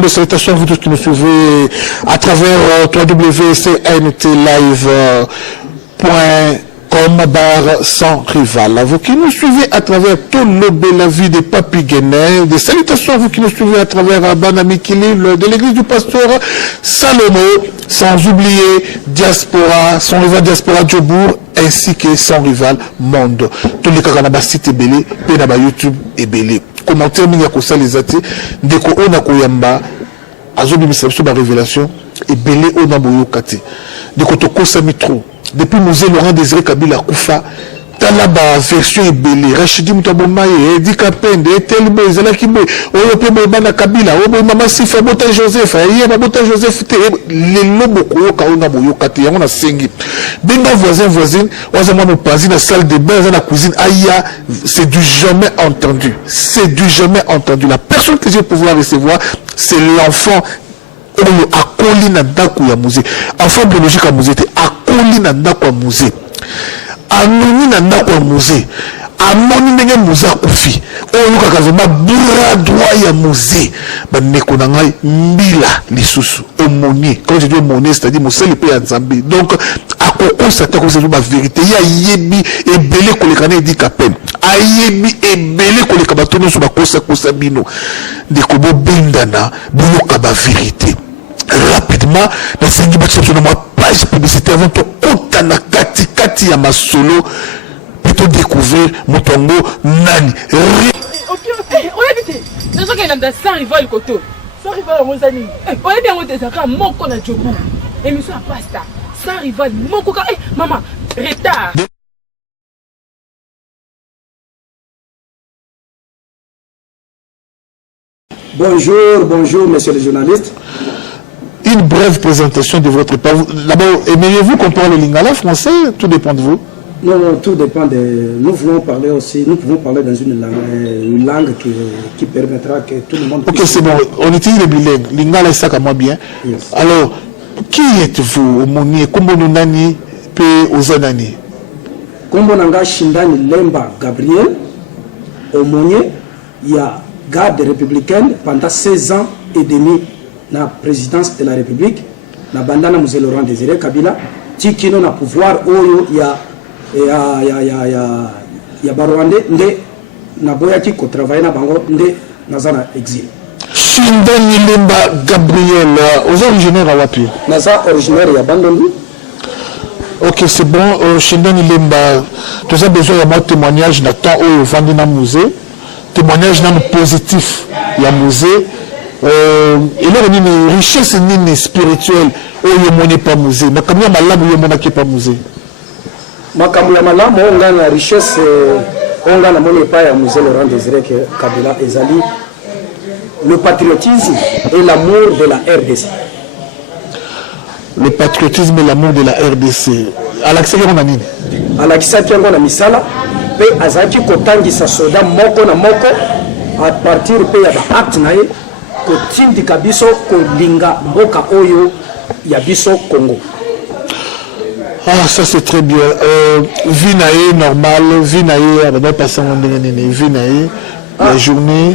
de salutations à vous tous qui nous suivez à travers www.cntlive.com barre sans rival. À vous qui nous suivez à travers tout le la vie des Papi Guéné. Des salutations à vous qui nous suivez à travers Banamikili de l'église du pasteur Salomo, sans oublier Diaspora, son rival Diaspora Djobour, ainsi que son rival Monde. Tous les Kakanaba site Ebele, Penaba YouTube Ebele. Commentaire mingi akosa les ati ndeko ona koyamba azobi misabiso ba révélation Ebele ona boyokati ndeko tokosa mitro depuis Mosé Laurent Désiré Kabila Koufa talaba version Ebele Rachidi Mutabomaye Edi Kapende Etelbo Ezalaki Boy Oyope Boybana Kabila Obo Mama Sifa Bota Joseph Ayeba Bota Joseph te les lobo koyoka ona boyokati yango na sengi benga voisine ozama no pazi na salle de bain dans la cuisine aya c'est du jamais entendu la personne que je vais pouvoir recevoir c'est l'enfant oyo akoli na ndako ya musée enfant biologique ya musée te akoli na ndako ya musée anoni na ndako ya musée amoni ndenge musée akufi oyo kaka vraiment bras droit ya musée bandeko na ngai mbila lisusu omoni quand je dis omoni c'est-à-dire mosali pe ya nzambe donc akokonstata ko c'est la vérité ya yebi ebele koleka na Edi Kapende ayebi ebele koleka bato nyonso bakosa bino ndeko bobendana boyoka ba vérité rapidement na sengi bato na ma page publicitaire avant to kotana kati ya masolo plutôt découvrir motongo nani oyebite nazokenda na sans rival koto sans rival mozani oyebi yango tezaka moko na Djobour émission ya pasta sans rival moko ka maman retard. Bonjour, messieurs les journalistes. Une brève présentation de votre part. D'abord, aimeriez-vous qu'on parle le lingala français? Tout dépend de vous. Non, tout dépend de... Nous pouvons parler dans une langue qui permettra que tout le monde... Ok, c'est bon. On utilise le bilingue. Lingala, ça comme moi bien. Yes. Alors, qui êtes-vous? Omoni, Kombo Nani, Pe Ozanani? Kombo Nanga Shindani Lemba Gabriel. Omoni, il y a garde républicaine pendant 16 ans et demi dans la présidence de la République. Na bandana Mosé Laurent Désiré Kabila. Tikino na pouvoir oyo ya Barwande nde na boyaki ko travailler na bango nde nazana exil. Shindani Lemba Gabriel, aux originaires à Wapi? Naza originaire ya Bandundu. Ok, c'est bon. Shindani Lemba, tu as besoin de mon témoignage dans temps où vous vendez dans le musée. Témoignage non positif il y a musée et là on a une richesse spirituelle où il n'y a pas musée mais comme il y a malam il n'y a pas musée makambo ya malamu on a la richesse on a la monnaie pas ya musée Laurent Désiré Kabila ezali le patriotisme et l'amour de la RDC. Le patriotisme et l'amour de la RDC à l'accès on a nini à l'accès on a misala pe azaki kotangisa soda moko na moko à partir pe ya ba acte na ye kotindika biso kolinga mboka oyo ya biso Congo. Ah, ça c'est très bien. Vie naïe normale, vie naïe, on va passer en vie naïe, la journée.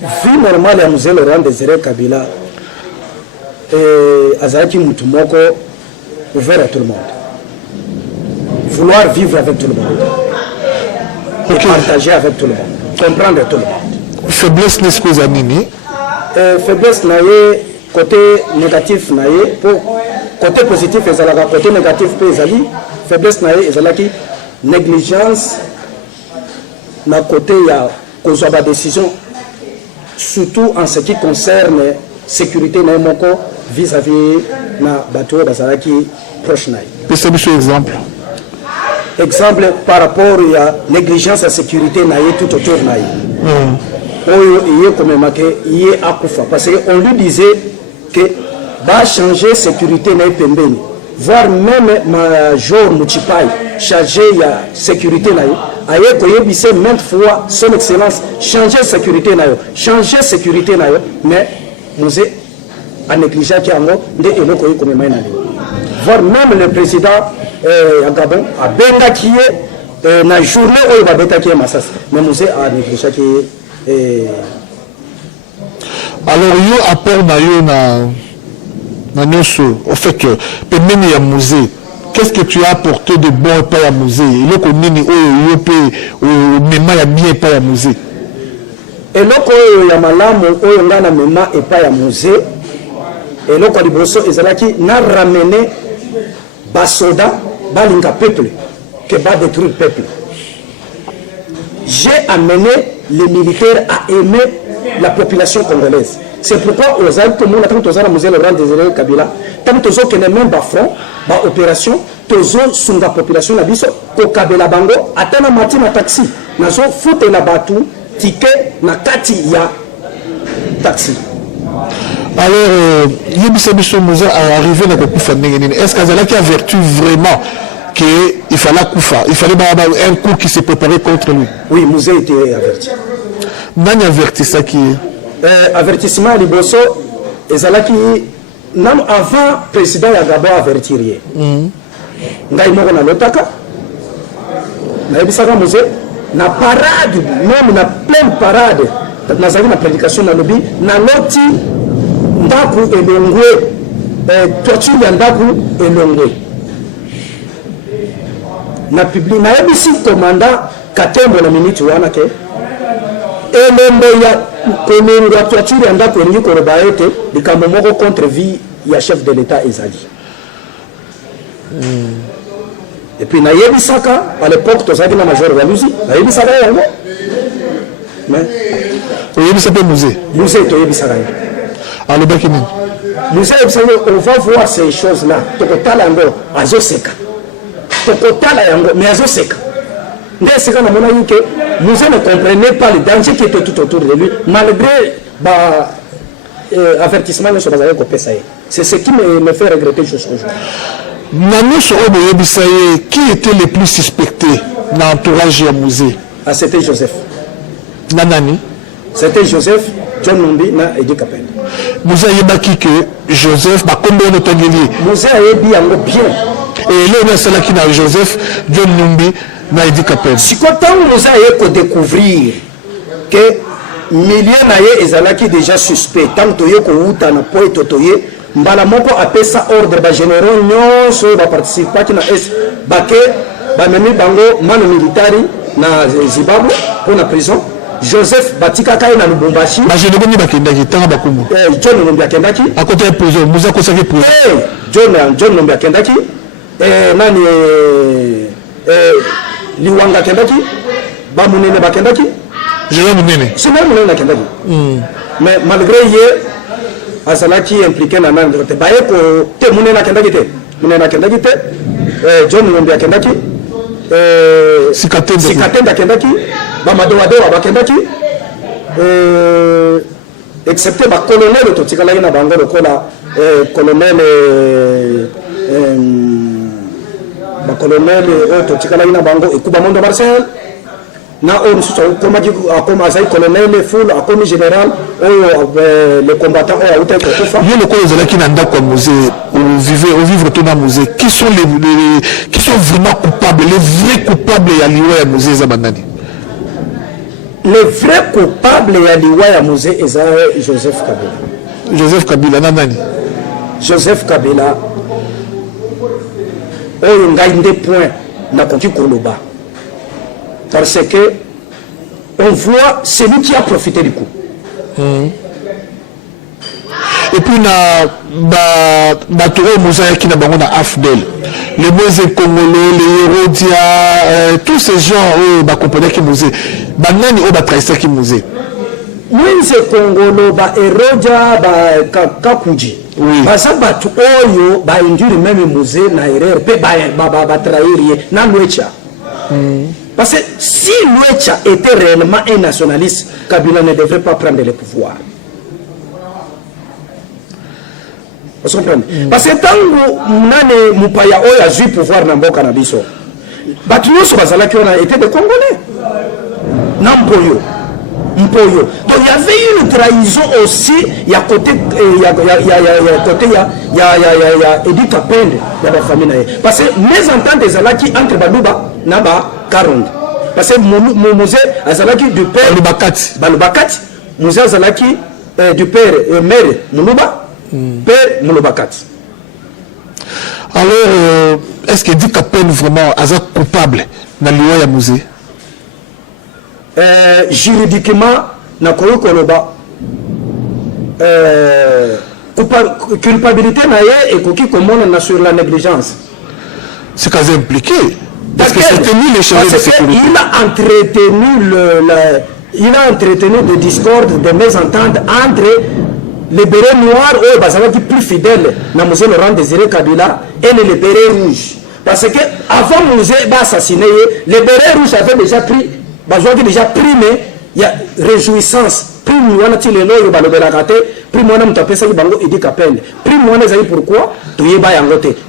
Vie normale ya Mzee Laurent Désiré Kabila azaki mutu moko ouvert à tout le monde. Vouloir vivre avec tout le monde. Okay. Partager avec tout le monde, comprendre tout le monde. Faiblesse n'est-ce pas Nini? Faiblesse naie côté négatif naie pour côté positif ezalaka côté négatif pe ezali faiblesse naie ezalaki négligence na côté ya kozwa ba décision surtout en ce qui concerne sécurité naie moko vis-à-vis na bato bazalaki proche naie. C'est un exemple. Exemple par rapport à négligence à sécurité naïe tout autour naïe. Il est comme marqué, il est à Koufa. Parce qu'on lui disait que va changer sécurité naïe pembeni. Voire même Major Mouchipai changer la sécurité naïe. Aïe koyebise maintes fois son excellence changer sécurité naïe. Changer sécurité naïe. Mais nous a négligé qui a mort de éloquer comme naïe. Voire même le président Gabon a benga qui est na journée où il va bêta qui est massas mais musée a négligé qui Alors yo apport na yo na nyonso au fait que pembeni ya musée, qu'est-ce que tu as apporté de bon pas ya musée eloko nini oyo yo pe mema ya bien pas ya musée eloko oyo ya malamu oyo nga na mema epai ya musée eloko ya liboso ezalaki na ramener basoda balinga peuple que ba détruire peuple. J'ai amené les militaires à aimer la population congolaise. C'est pourquoi aux Alpes, tout le monde attend que musée Laurent Désiré Kabila, tant que tous les même bas front, bas opération, tous sont la population na biso, ko Kabila bango, atteint mati na taxi, nazo foute na batu, ticket na kati ya taxi. Alors, Yebisa Biso Mouza a arrivé dans le Koufa Nengenine. Est-ce qu'il y a vertu vraiment qu'il fallait Koufa? Il fallait un coup qui s'est préparé contre lui? Oui, Mouza était averti. Nani averti ça qui avertissement à Liboso, ezalaki nam avant président ya Gabon avertir ye. Ngai moko na lotaka. Na ebisaka Mouza na parade, même na pleine parade. Nazali na prédication na lobby na loti ndaku elongwe toiture ya ndaku elongwe na public na ebisi commandant Katembo na minute wana ke elembo ya kolongwa toiture ya ndaku elingi koloba ete likambo moko contre vie ya chef de l'état ezali. Et puis na yebisaka à l'époque tozaki na major Waluzi na yebisaka yango mais Yebisa pe musée. Musée toyebisaka yango. Alors Bakini. Musée on va voir ces choses là. Tokotala yango azoseka. Tokotala yango mais azoseka. Ndeseka na mona yuke Musée ne comprenait pas le danger qui était tout autour de lui malgré avertissement sur bazali ko pesa. C'est ce qui me fait regretter jusqu'au jour. Nanos Obo Yebisa qui était le plus suspecté dans l'entourage du musée? Ah, c'était Joseph. Nanani? C'était Joseph, John Numbi, na Edi Kapende. Musée Yebaki que Joseph, combien de temps il est? Musée Yebi yango bien. Et là, on a cela qui n'a Joseph, John Numbi, na Edi Kapende. Si quand Musée Yeko découvrir que milieu naye ezalaki déjà suspect, tant que Yeko Uta na poe totoye, mbala moko apesa ordre ba généraux nyonso ba participer ki na es bake ba memi bango mano militari na Zimbabwe pour la prison. Joseph Batika Kaye na Lubumbashi. Bah je ne connais pas qui tanga bakumu. John Nombi akendaki. À côté de prison, nous avons consacré prison. John Nombi akendaki. Nani Liwanga akendaki. Ba Munene bakendaki. Je vais Munene. C'est même Munene akendaki. Mais malgré hier azalaki impliqué na nani de ba eko te Munene akendaki te. Munene akendaki te. John Nombi akendaki. Sikatenda akendaki. Bamadowa bakendaki excepté ba colonel totikala na bango lokola colonel ba colonel totikala na bango ekuba mondo Marcel na on suso comme azai colonel full comme général le combattant a été kofa yo lokola zalaki na ndako musée au vivre tout dans musée qui sont vraiment coupables les vrais coupables ya liwa ya musée zabandani. Le vrai coupable ya liwa ya musée est Joseph Kabila. Joseph Kabila nanani? Joseph Kabila oyo ngai nde point na koki koloba parce que on voit celui qui a profité du coup. Et puis na bato oyo mozalaki na bango na AFDEL, les Moïse Congolais, les Hérodia, tous ces gens oyo bakomponaki musée banani oyo batrahisaki musée? Moïse Congolo ba Hérodia ba Kakuji baza bato oyo baindire même musée na erreur pe batrahir ye na Lwecha. Parce que si Lwecha était réellement un nationaliste, Kabila ne devrait pas prendre le pouvoir. Vous comprenez? Parce que tant que Mupaya Oya a eu pouvoir dans le cannabis, Batounos Bazalaki était des Congolais. Nampoyo. Donc il y avait une trahison aussi, il y a côté Edi Kapende, il y a la famille. Parce que mes ententes des Zalaki entre Balouba, Naba, Karong. Parce que mon musée Azalaki du père Balubakati. Balubakati, musée Azalaki du père mère Moulouba, père Moulouba 4. Alors, est-ce que dit Capel vraiment est coupable dans loi ya musée? Juridiquement, na koyo koloba culpabilité na ye ekoki komona sur la négligence. C'est quasi impliqué. Parce que c'était lui le chef de sécurité. Il a entretenu des discordes, des mésententes entre les bérets noirs, qui sont plus fidèles dans le musée Laurent Désiré Kabila, et les bérets rouges. Parce que avant le musée assassiné, les bérets rouges avaient déjà pris, mais il y a réjouissance. Puis moi, on a dit les lois, puis moi, on a tapé ça, il dit qu'appelle. Puis moi, on a dit pourquoi,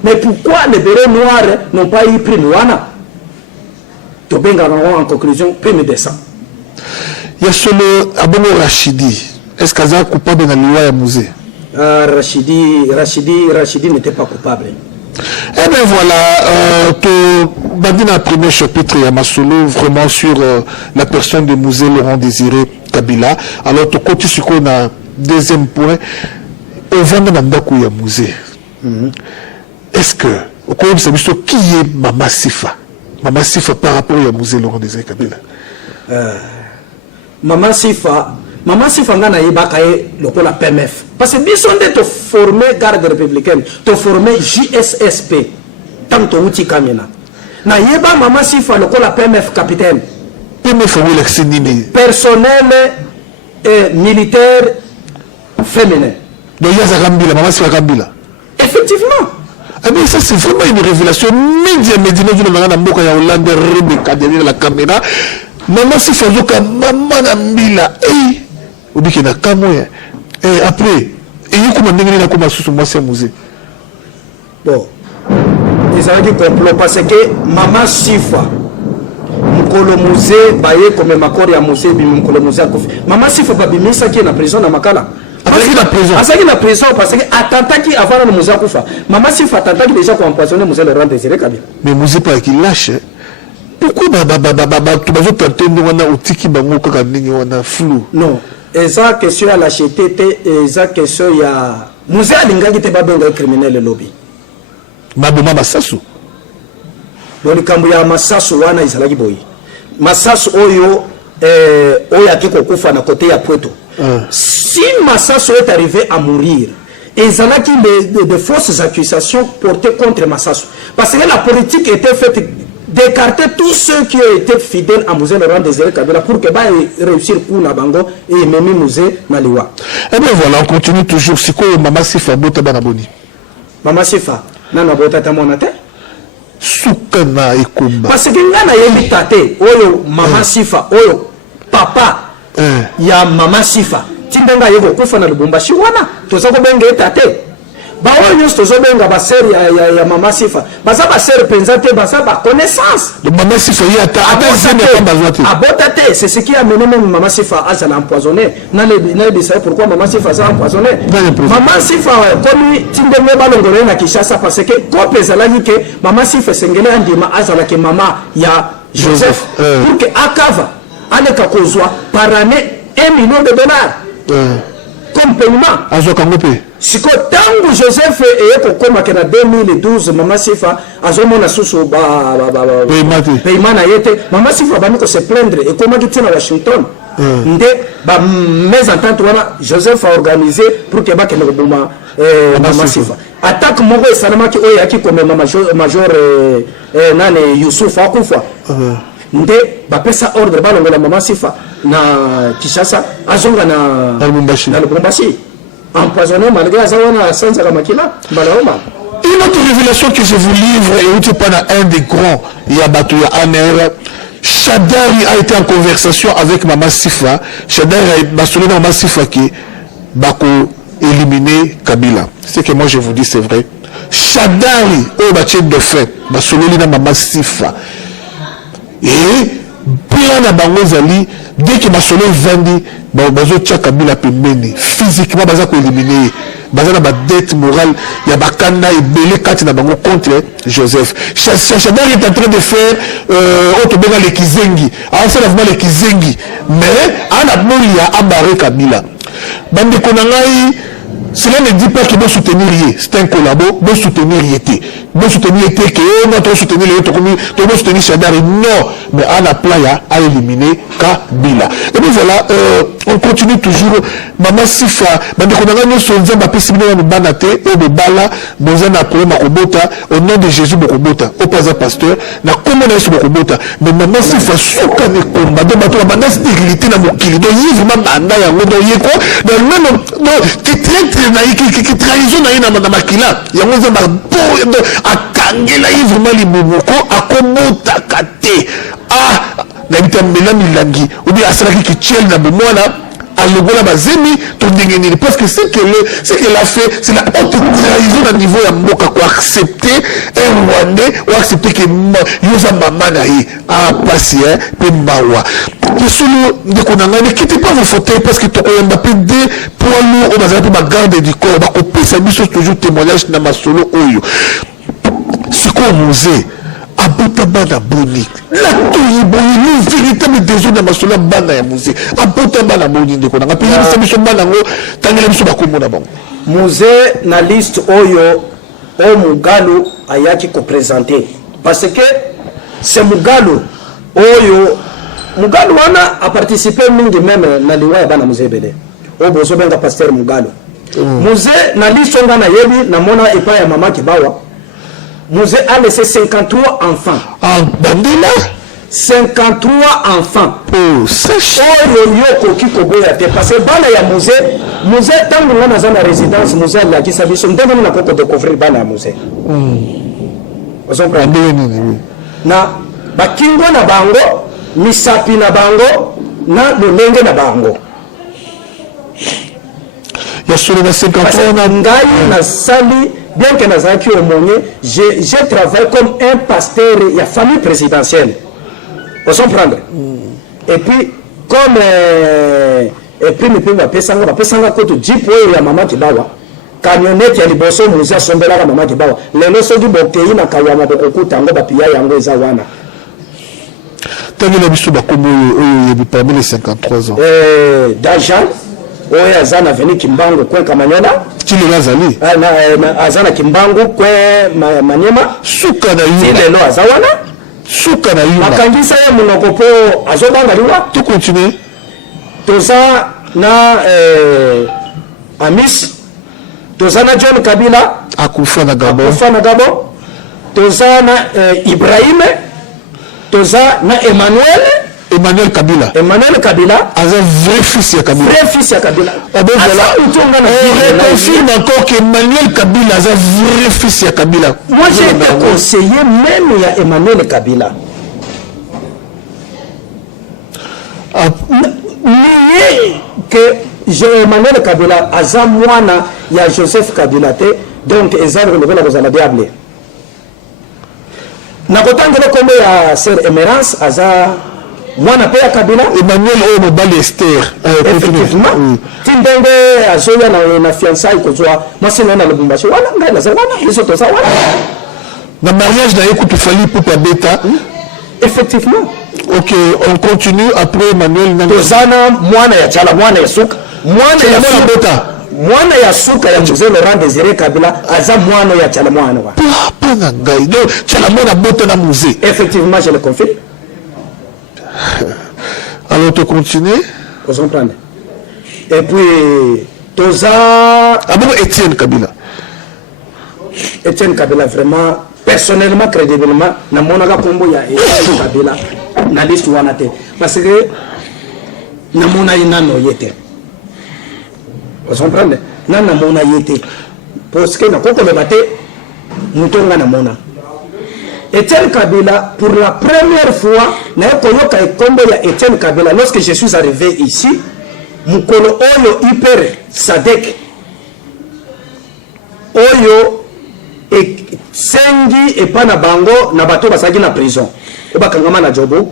mais pourquoi les bérets noirs n'ont pas eu pris Mouana? En conclusion, puis me descend. Il y a solo Abono Rachidi. Est-ce qu'il est coupable dans le loi à musée? Rachidi n'était pas coupable. Eh bien voilà, dans le premier chapitre, il y a Masolo vraiment sur la personne du musée Laurent Désiré Kabila. Alors, tu continues sur le deuxième point. Au vendeur d'Andakou, il y a musée. Est-ce que, au cours de ce qui est Mama Sifa? Mama Sifa par rapport au musée Laurent Désiré Kabila. Mama Sifa ngana yebakaye lokola PMF. Parce que bisonde to former garde républicaine, to former JSSP. Tanto uti kamena. Na yeba Mama Sifa lokola PMF capitaine. PMF ou l'exinini. Personnel et militaire féminin. Donc il y a Zagambila, Mama Sifa Gambila. Effectivement. Eh bien, ça, c'est vraiment une révélation. Média, Mboka ya Hollande, Rebecca, derrière la caméra. Maman, si Fazoka, maman, Nambila, ou bien, na Kamoya. Et après, et il y a comme un comme sous moi, c'est un musée. Bon. Ils avaient dit complot parce que Maman Sifa, Mukolo musée, baye comme Makori à musée, Mukolo musée à Kofi. Maman Sifa, Babimisa qui est en prison à Makala. Asaki na prison parce que attentat qui avant le musée Koufa. Maman Sifa attentat qui déjà empoisonné musée Laurent Désiré Kabila. Mais musée pas qui lâche. Pourquoi tu vas tenter de voir au tiki bango kaka ningi wana flou? Non, eza question à l'acheter eza question ya musée alinga qui te ba benga criminel lobby. Maboma Masasu. Boni kambu ya Masasu wana izalaki boy. Masasu oyo oya kiko kufa na côté ya Pweto. Si Massasso est arrivé à mourir, ils en ont de fausses accusations portées contre Massasso. Parce que la politique était faite d'écarter tous ceux qui ont été fidèles à Musée Laurent Désiré Kabila pour que réussir pour Nabango et même Musée Naliwa. Eh bien voilà, on continue toujours. C'est quoi Mama Sifa Bota Banaboni? Mama Sifa, Nana Bota Tamonate? Soukana et Kumba. Parce que Nana Yemitate, Oyo Mama Sifa, Oyo Papa. Ya Mama Sifa tindenga yego kufa na Lubumbashi wana tozako benga etate ba oyo tozo benga ba seri ya Mama Sifa baza ba seri penzate baza ba connaissance le Mama Sifa y ata abotate c'est ce qui a mené même Mama Sifa à l'empoisonner na les savoir pourquoi Mama Sifa s'est empoisonné. Mama Sifa comme tindenga balongolé na Kinshasa parce que ko pezala que Mama Sifa sengele andima azala ke mama ya Joseph pour que akava Aleka Kozwa par année $1 million comme paiement. Si tango Joseph et comme en 2012, Mama Sifa a zomona susu paiement na yete. Mama Sifa va se plaindre et comment tu à Washington. Nde ba mésentente wana Joseph a organisé pour que ba ke Mama Sifa. Attaque moko esalama ki oya ki comme major nane Youssouf akufa. Nde bapesa ordre balongola Mama Sifa na Kinshasa azonga na Lubumbashi empoisonné malgré azawana sanza kamakila balaoma. Une autre révélation que je vous livre et où tu parles un des grands Yabatou ya Aner Shadari a été en conversation avec Mama Sifa. Shadari a bastonné Mama Sifa qui bako éliminé Kabila. Ce que moi je vous dis c'est vrai. Shadari au bâtiment de fait bastonné na Mama Sifa. Et plein de bangozali dès que Masolo vandi bazo tia Kabila pembeni physiquement baza ko éliminer baza na ba dette morale ya bakanda ebele kati na bango contre Joseph. Shadari est en train de faire auto benga les Kizengi. Alors c'est vraiment les Kizengi mais ana moli ya abaré Kabila. bande konangai. Cela ne dit pas qu'il doit soutenir rien. C'est un collabo, doit soutenir Yété. Doit soutenir Yété, que on doit soutenir les autres, doit soutenir Chadari. Non, mais à la playa, à éliminer Kabila. Et puis voilà, on continue toujours. Maman Sifa, bande konanga nous sommes en possibilité de banate et de bala dans un appel Makobota au nom de Jésus Makobota. Au pas un pasteur, na comment on est sur Makobota. Mais maman Sifa, souka ne combat de bateau, maman stérilité na mokili. Donc il y a vraiment banda ya ngodo yeko. Donc même qui qui trahison na makila ya ngoza ba akangela vraiment liboko akomota kate na bitambela milangi ou bien asalaki ki tiel na bomwana alogola bazemi to ndengeni parce que ce qu'elle a fait c'est la haute trahison à niveau ya mboka ko accepter un Rwandais ou accepter que yoza mama na yi pasi pe mbawa solo de konanga ne quittez pas vos fauteuils parce que to Mbappé de pour nous on va pas garder du corps ba ko pesa biso toujours témoignage na masolo oyo siko musée abota bana boni la toyi boni ni véritable désolé na masolo bana ya musée abota bana boni de konanga puis ça biso bana ngo tangela biso ba komona bango musée na liste oyo o Mugalo ayaki ko présenter parce que c'est Mugalo oyo Mugalo wana a participé mingi même na liwa ya bana musée bele o bozo benga pasteur Mugalo musée na liste on na yebi na mona epa ya mama Kibawa musée a laissé 53 enfants bandila 53 enfants c'est oyo yoko kikoboya te parce que bana ya musée tangu ngana za na résidence musée la kisa biso ndenge na koko découvrir bana ya musée ozo prendre na bakingo na bango misapi na bango na lolenge na bango ya solo na 50 na ngai na sali bien que nazaki au monnier j'ai travaillé comme un pasteur ya famille présidentielle on s'en prendre et puis comme et puis me va pesanga ko to jeep ya mama Kibawa camionnette ya liboso musée sombela ka mama Kibawa lelo so di bokei na kawama bokuta ngo bapia yango eza wana tangela biso bakomo oyo parmi les 53 ans d'argent oyo azana veni Kimbangu kwen Kamanyola tili nazali azana Kimbangu kwen Manyema suka na yuma tili no azawana suka na yuma makangisa ya munoko po azobanga liwa tu continue toza na Amis toza na John Kabila akufa na Gabon toza na Ibrahim toza na Emmanuel Kabila as un vrai fils ya Kabila on confirme encore que Emmanuel Kabila as un vrai fils ya Kabila. Moi j'ai été conseiller même ya Emmanuel Kabila que Emmanuel Kabila aza mwana ya Joseph Kabila te donc ezali relevela kozala diable na kotangela kombo ya sœur Emerance aza mwana pe ya Kabila Emmanuel oyo mobali Esther effectivement tindenge azoya na fiançailles kozwa mwasi na Lubumbashi wana ngai naza wana biso toza wana na mariage na ekutu fali pour beta effectivement. Ok, on continue après Emmanuel tozana mwana ya chala mwana ya suka mwana ya suka ya José Laurent Désiré Kabila aza mwana ya chala mwana wa pas na ngai donc chala mwana bota na musée effectivement je le confirme. Alors tu continues on s'en prend et puis toza Étienne Kabila vraiment personnellement crédiblement na monaka kombo ya Étienne Kabila na liste wana te parce que na mona inano yete on s'en prend na mona yete parce que na koko le baté mutonga na mona Étienne Kabila pour la première fois na koyoka kombo ya Étienne Kabila lorsque je suis arrivé ici mukolo oyo hyper sadek oyo sengi epana bango na bato basaki na prison obakangama na jobo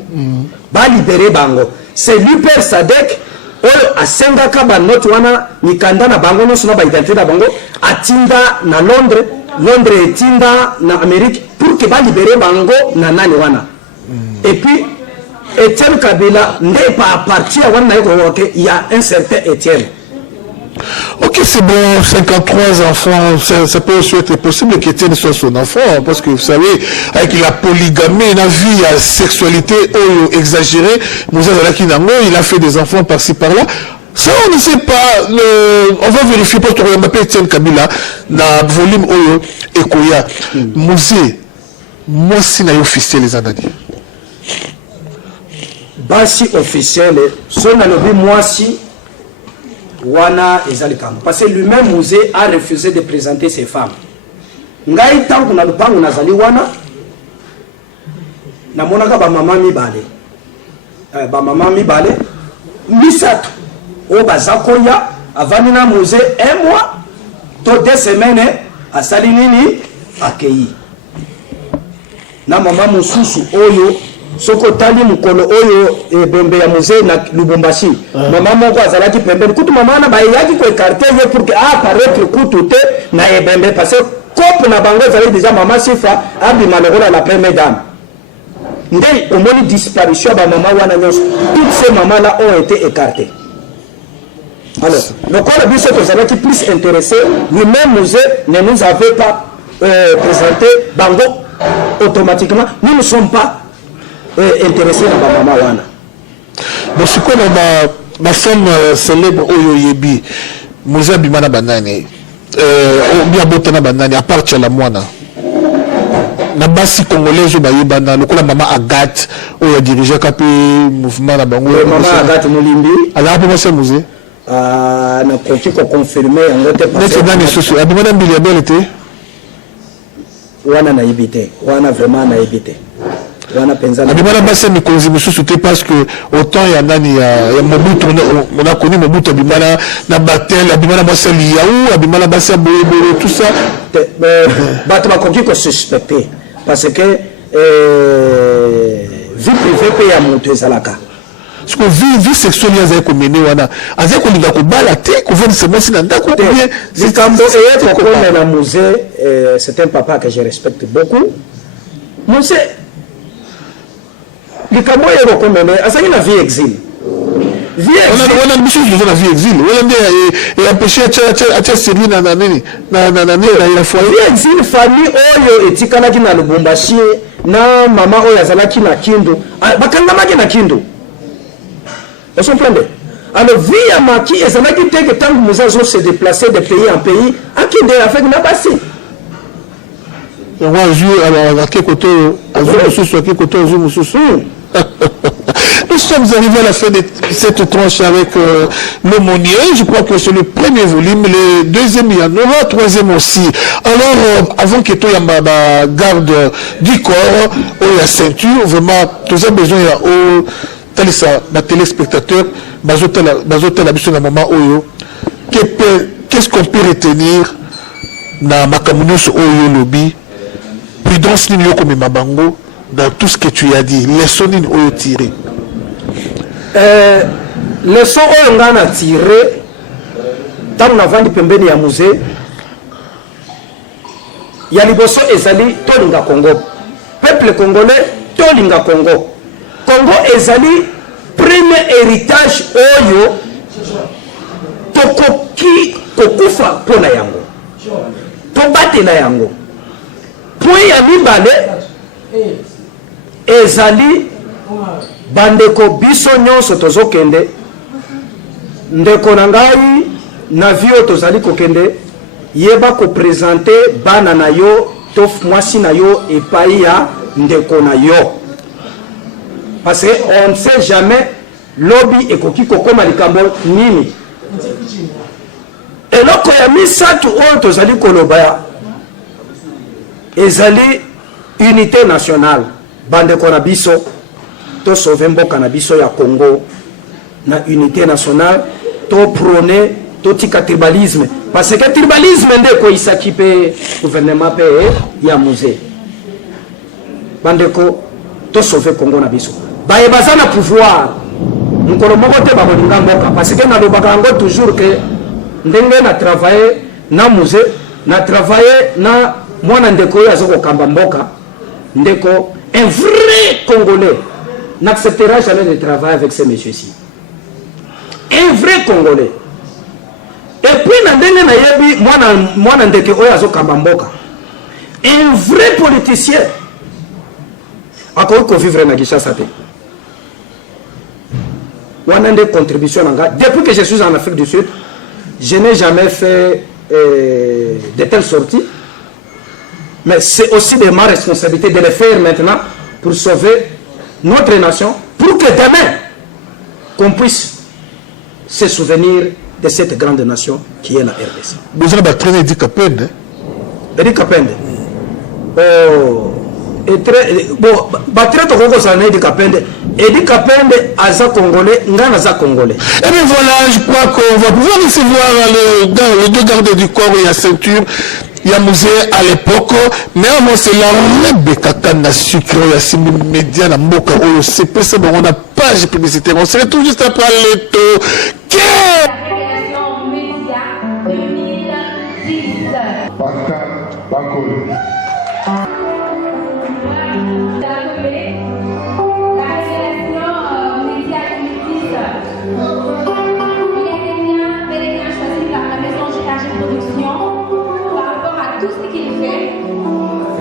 ba libérer bango c'est l'hyper sadek oyo asengaka ba note wana mikanda na bango no sona ba identité na bango atinda na Londres etinda na Amérique pour que ba libérer bango na nani wana et puis Étienne Kabila n'est pas parti à wana il y a un certain Étienne Ok, c'est bon, 53 enfants, ça peut aussi être possible qu'Étienne soit son enfant, parce que vous savez, avec la polygamie, la vie, la sexualité exagérée, il a fait des enfants par-ci par-là. Ça, on ne sait pas, on va vérifier, parce qu'on m'appelle Étienne Kabila, dans le volume Oyo et Koya. Musée, moi, si n'a officiel les années. Basi officiel, son alobi moi si, wana ezalikam. Parce que lui-même, Musée a refusé de présenter ses femmes. Ngai tant qu'on a le pan, on a zali wana, na monaka ba maman mi bale. Ba maman mi bale, misatu. Au bazakoya, avant na Musée, 1 mois, to 2 semaines, à Salinini, accueilli. Na maman mususu, oyo, soko tali mukolo oyo bembe ya Musée na Lubumbashi. Maman moko azalaki pembeni. Kutu maman na ba yaki ko écarter pour que apparaître kutu te na bembe parce que coupe na bango zali déjà maman sifa abi malokola la première dame. Ndei omoni disparition ba maman wana nyonso. Toutes ces mamans là ont été écartées. Alors, le corps de Bissot qui plus intéressé, lui-même Musée ne nous avait pas présenté bango automatiquement. Nous ne sommes pas intéressés dans la maman wana. Bon, c'est quoi ma femme célèbre Oyo Yebi, Musée Bimana Banane, bien Botana Banane, à part Tchalamouana. Na basi congolaise au Bayibana, le la maman Agathe, où a dirigé le mouvement na bango. Maman Agathe Moulimbi. Alors, après moi, c'est Musée. Na konti ko confirmer yango te parce que dans susu abimana biliabel était wana na ibité wana vraiment na ibité wana penza abimana basa mi konzi mususu te parce que autant ya nani ya Mobutu on a connu Mobutu abimana na batel abimana basa liaou abimana basa boyebolo tout ça bato bakoki ko suspecter parce que vie privée pe ya moto ezalaka. Parce que vie sexuelle est comme menée wana azé ko linga ko bala te ko vendre seulement si nanda ko bien c'est comme la Musée c'est un papa que je respecte beaucoup Musée le kambo est comme menée azaki na vie exil on a une mission de la vie exil on a empêché à Syrie na la foyer vie exil famille oyo etikalaki na Lubumbashi na mama oyo azalaki na Kindu bakangamaki na Kindu. Vous comprenez? Alors, vie à Maki, et ça m'a dit que tant que nous allons se déplacer de pays en pays, à qui de avec Nabassi. On va jouer à quel côté, à quel côté, nous sommes arrivés à la fin de cette tranche avec l'aumônier. Je crois que c'est le premier volume. Le deuxième, il y en aura. Troisième aussi. Alors, avant que tout y ait garde du corps, ou la ceinture, vraiment, tous les besoins, les téléspectateurs, qu'est-ce qu'on peut retenir dans Makamunus Oyo Lobby, prudence Nino comme Mabango, dans tout ce que tu as dit, leçon Oyo tiré. Leçon Oyo Ngana tiré, tant on a vendu Pembeni ya Musée, ya liboso ezali Tolinga Congo. Peuple congolais, Tolinga Congo. Congo ezali premier héritage oyo tokoki kokufa pona yango tobatela yango point ya mibale ezali bandeko biso nyonso tozokende ndeko na ngai na vio tozali kokende yeba kopresente bana na yo to mwasi na yo epai ya ndeko na yo. Parce qu'on ne sait jamais lobby et koki kokoma likambo nini. Et loko ya misatu oyo tozali koloba ezali unité nationale bandeko na biso to sauver mboka na biso ya Congo na unité nationale to prôner to tika tribalisme parce que tribalisme ndeko isaki pe gouvernement pe ya Musée bandeko to sauver Congo na biso baye bazana pouvoir mukolo moko te bakolinga mboka parce que na lobaka ngo toujours que ndenge na travailler na Musée na travailler na mwana ndeko ya zoko kamba mboka ndeko un vrai Congolais n'acceptera jamais de travailler avec ces messieurs-ci. Un vrai Congolais. Et puis na ndenge na yebi mwana ndeke oyo azokamba mboka un vrai politicien akoki kovivre na Kinshasa te wana nde contribution na nga depuis que je suis en Afrique du Sud je n'ai jamais fait de telles sorties mais c'est aussi de ma responsabilité de le faire maintenant pour sauver notre nation pour que demain qu'on puisse se souvenir de cette grande nation qui est la RDC. Vous avez traîné Edi Kapende. Edi Kapende. Oh. Et très bon, très tôt ça Edi Kapende. Edi Kapende aza congolais, ngana aza congolais. Et bien voilà, je crois qu'on va pouvoir recevoir les deux gardes du corps et la ceinture. Il y a musée à l'époque, mais avant c'est la Rebecca Kanda sucre, il y a 6 médias, la Moka, au CPC, on a page publicitaire. On se retrouve juste après les taux.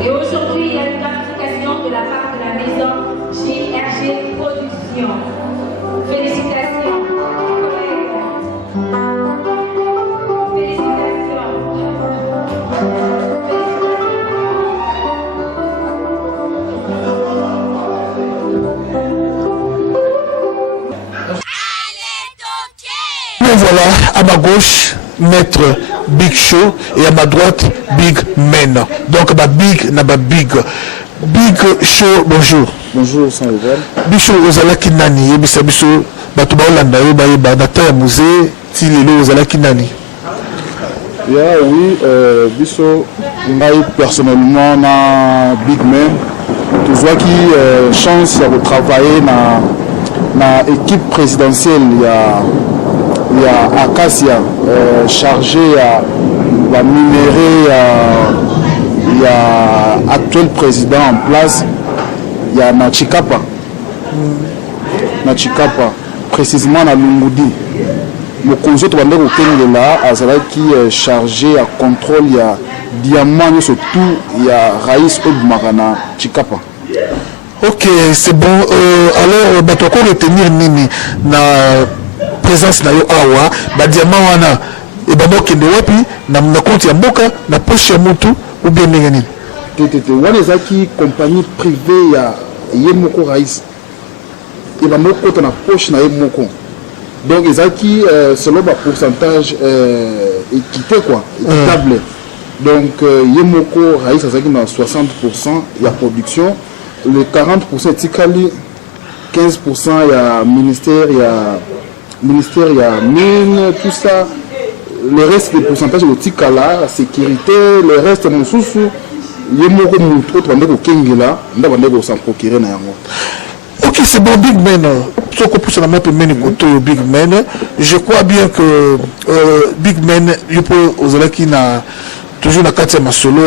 Et aujourd'hui, il y a une gratification de la part de la maison JRG Production. Félicitations. Et voilà, à ma gauche, Maître Big Show et à ma droite, Big Men. Donc, Big n'a pas Big. Big Show, bonjour. Bonjour, sans rival. Big Show, Ozala Kinani, Ebisa Biso, Batuba Olanda, Yoba, Nata Yamouze, Tilelo, Ozala Kinani. Oui, Biso, personnellement, na Big Men, tout ça qui chance de travailler na équipe présidentielle, il y a Acacia chargé à la numérée, il y a actuel président en place, il y a Nachikapa, précisément à Lungudi. Le conseil de Kengela qui est chargé à contrôle, il y a Diamant, surtout il y a Raïs Obmarana Chikapa. Ok, c'est bon. Alors, tu vas retenir Nini na présence na yo awa, Diamant wana et kende wapi na compte ya mboka na poche ya mutu ou bien nini. Wana ezaki compagnie privée ya Yemoko Raïs. Et côté na poche na Yemoko. Donc ezaki selon le pourcentage équité quoi, équitable. Donc Yemoko Raïs ezaki na 60% ya production, le 40% tikali, 15% ya ministère ya mine, tout ça. Le reste des pourcentages au tikala, sécurité, le reste mon sous Yemoko mutro to bandeko kengela, nda bandeko s'en procurer na yango. Ok, c'est bon, Big Man. Big Man. Je crois bien que Big Man, il peut aux qui n'a toujours la carte de solo.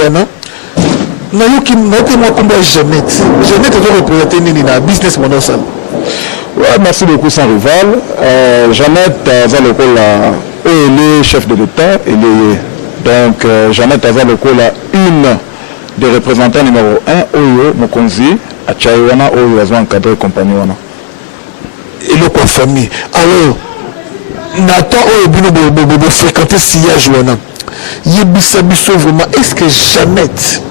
Na yoki moi combat Jeannette. Jeannette doit représenter Nina business mondial. Ouais, merci beaucoup sans rival. Jeannette a le rôle est chef de l'État et donc Jeannette a le rôle une des représentants numéro 1 Oyo Mokonzi. À Tchaïwana, où ils ont encadré compagnie. Et le quoi famille. Alors, Nathan, où fréquenter sillage, Yebisa Bisso vraiment, est-ce que Jeannette,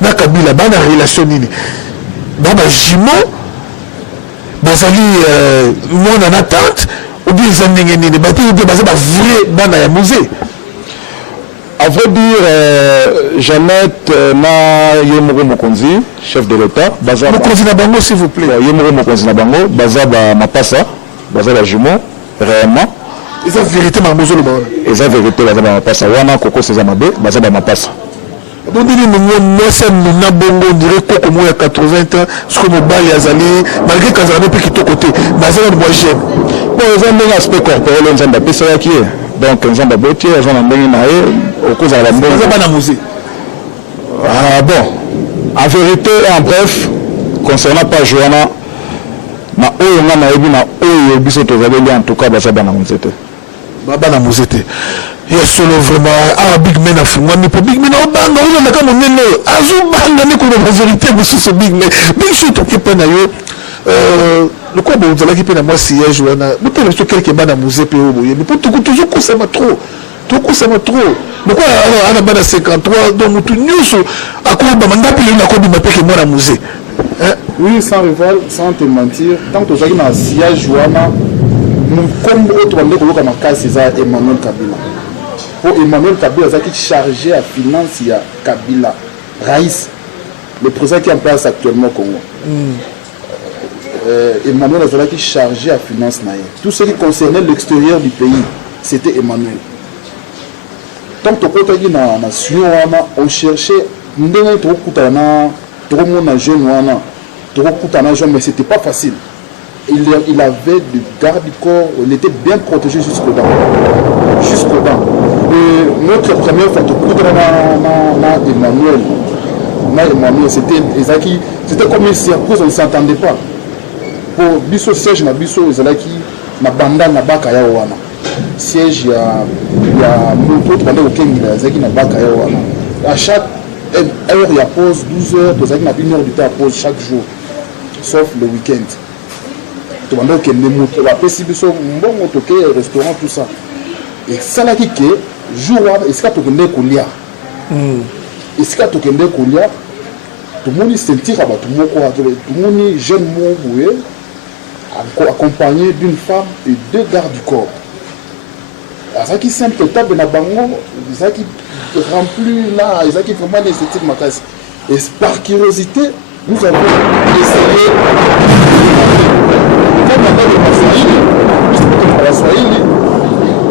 n'a Kabila, dans la relation, dans la jumeau, Bazali, moi, en attente, ou bien ils ont des bâtiments, ou bien Bazali, vrai, dans la musée. À vrai dire, Jeannette na Yemoko Mokonzi, chef de l'État. Mokonzi na bango, s'il vous plaît. Yemoko Mokonzi na bango, Bazaba Mapassa, Bazaba jumeau, réellement. Ils ont vérité ma mozo le baron. Ils ont vérité Bazaba Mapassa. Wana Koko Sezamabe, Bazaba Mapassa. On dit que nous sommes na bongo, on dirait Koko Moya 80 ans, ce que nos balles azali, malgré qu'ils ont un peu quitté côté. Bazaba moi j'aime. Bon, ils ont un aspect corporel, ils ont un peu ça qui est. Donc, ils ont des beautés, ils ont un peu au cause de la bonne. Ils ont pas musée. Ah bon. En vérité, en bref, concernant pas Joana, na oyo na ebi na oyo biso tozaleli en tout cas basa bana musete. Bana musete. ya solo vraiment big man afungwami po big man obanga ozalaka monene azobanga ne koloba vérité mosusu big man big show toke mpe na yo lokola bozalaki mpe na mwa siège wana botala biso quelque bana musée mpe oyo boyebi mpo tozokosama trop lokola ana bana 53 donc motu nyonso akobama ndapi lelo nakobima peke mwana musée. Oui, sans rival, sans te mentir, tant que tu as un siège, comme autre monde qui a un cas, c'est Emmanuel Kabila. Pour Emmanuel Kabila, qui est chargé à finance, il y a Kabila, Raïs, le président qui est en place actuellement au Congo. Emmanuel qui est chargé à finance. Tout ce qui concernait l'extérieur du pays, c'était Emmanuel. Tant que tu as une nation, on cherchait, tout le monde a jeune, mais c'était pas facile. Il avait des gardes du corps, il était bien protégé jusqu'au dents. Et notre première photo, Emmanuel, c'était comme une surprise, on ne s'entendait pas. Pour Bisso siège, Bisso, na banda na baka ya wana. Siège, il y a mon pendant au Kenya, na baka ya wana. À chaque heure, il y a pause, 12 heures, il y a 1 heure du temps à pause chaque jour, sauf le week-end. Tu vas donc après si tu bon restaurant tout ça. Et ça là qui jour est-ce que tu connais Koulia? Est-ce que tu connais Koulia? Tout le monde sentir tout le monde jeune monde accompagné d'une femme et 2 gardes du corps. Ça qui simple table na bango, ça qui remplit là, ça qui vraiment l'esthétique ma casse. Et par curiosité, nous avons essayé comme on a le Swahili,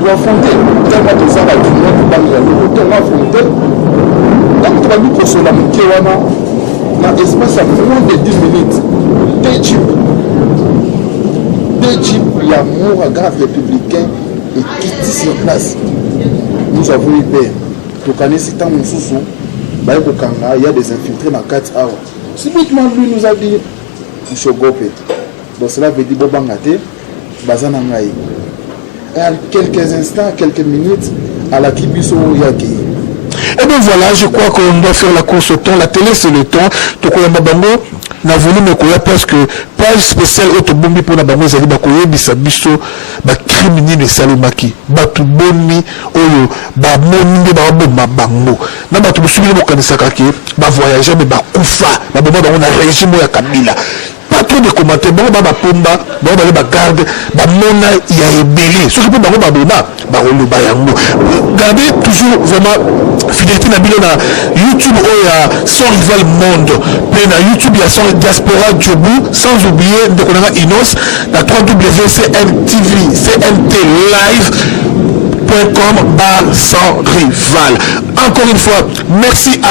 nous affronter tellement de ça là qui nous on a affronté. Donc tu vas nous consoler la Moukéwana dans l'espace à moins de 10 minutes. Des jeeps, il y a un garde républicain et quitte sur place. Nous avons eu peur. Il y a des infiltrés dans 4 heures. Subitement, lui nous a dit, M. Gopé. Donc cela veut dire Bobangate, Bazanangaï. Et à quelques instants, quelques minutes, à la Kibiso Yaki. Et bien voilà, je crois qu'on doit faire la course au temps. La télé, c'est le temps. Tokoyamba Bango, n'a voulu me courir parce que page spéciale autobombi pour la bango, zali bakoye bisabiso, ba criminel et salimaki, batu boni, oyo, ba moni, ba bango. Na batu musubi mo kanisa kaki, ba voyager, mais ba koufa, ba bomba on a régime ya Kabila. Pas trop de commentaires, bon ba pomba, bon ba garde, ba mona ya ebélé. Ce qui peut bango ba bomba, ba rolo ba yango. Gardez toujours vraiment fidélité na bilo na YouTube ou ya son rival monde. Mais na YouTube il y a son diaspora Djobu, sans oublier de connaître Inos, la www.cntv, cntlive.com/sans rival. Encore une fois, merci à